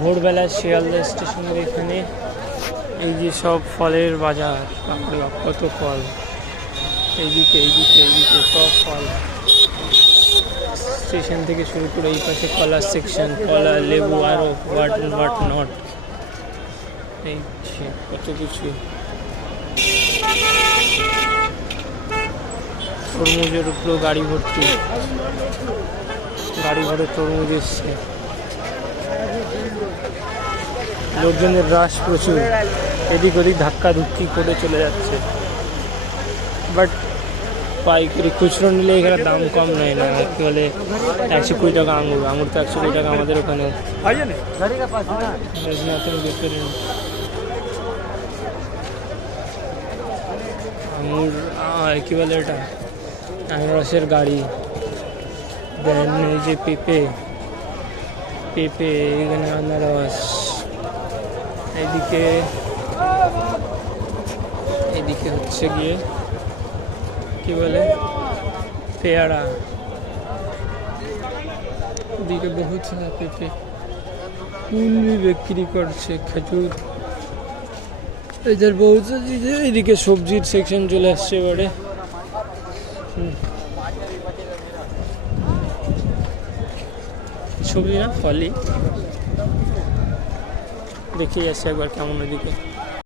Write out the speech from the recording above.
ভোরবেলা শিয়ালদা স্টেশনের এখানে এই যে সব ফলের বাজার, কত ফল, এইদিকে এইদিকে এইদিকে সব ফল, স্টেশন থেকে শুরু করে এই পাশে কলার সেকশন, কলা, লেবু, আরও হোয়াট নট, এই কত কিছু। তরমুজের উপরেও গাড়ি ভর্তি, গাড়ি ভরে তরমুজ এসছে, লোকজনের রাশ প্রচুর, এদিক ওদিক ধাক্কা ধুক্কি করে চলে যাচ্ছে। বাট পাইকারি খুচরো নিলে এখানে দাম কম নেয় না, কি বলে 120 টাকা আঙুর, আঙুর তো 120 টাকা আমাদের ওখানে। আঙুর কি বলে এটা, আনারসের গাড়ি। দেন এই যে পেঁপে, পেঁপে এখানে আনারস, এইদিকে এদিকে হচ্ছে গিয়ে কি বলে পেয়ারা, এদিকে বহুত সারা পেঁপে, ফুল भी বিক্রি করছে, খেজুর, এদের বহুত এইদিকে সবজির সেকশন চলে আসছে এবারে। সবজি না ফলই, দেখে আসছে একবার কেমন ওদিকে।